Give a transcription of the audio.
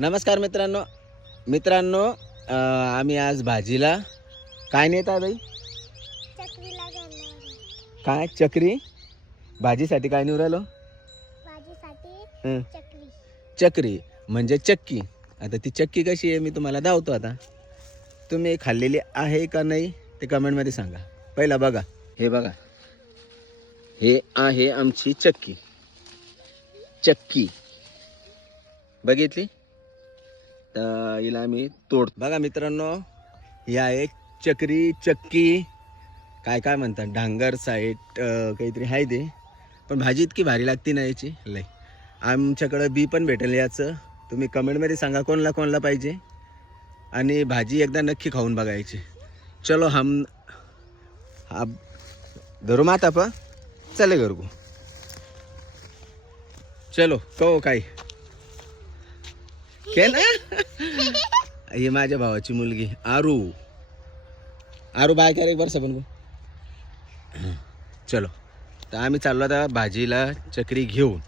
नमस्कार मित्रांनो आम्ही आज भाजीला काय नेत आहे बाई? चक्रीला घालणार. काय चक्री? भाजीसाठी काय निवड राहिलो? भाजीसाठी चक्री. चक्री म्हणजे चक्की. आता ती चक्की कशी आहे मी तुम्हाला दावतो. आता तुम्ही खाल्लेली आहे का नाही ते कमेंटमध्ये सांगा. पहिला बघा, हे बघा, हे आहे आमची चक्की. चक्की बघितली तर हिला आम्ही तोड. बघा मित्रांनो, ही आहे चक्की. काय काय म्हणतात, डांगर साईट काहीतरी आहे ते. पण भाजी इतकी भारी लागते ना याची लय. आमच्याकडं बी पण भेटेल याचं. तुम्ही कमेंटमध्ये सांगा कोणला पाहिजे, आणि भाजी एकदा नक्की खाऊन बघायची. चलो हम अब धरू माता पा चले घर को. चलो कहो काय के ना. ही माझ्या भावाची मुलगी आरू बाय कर एक बार सबन को. चलो तर आम्ही चाललो आता भाजीला चक्री घेऊन.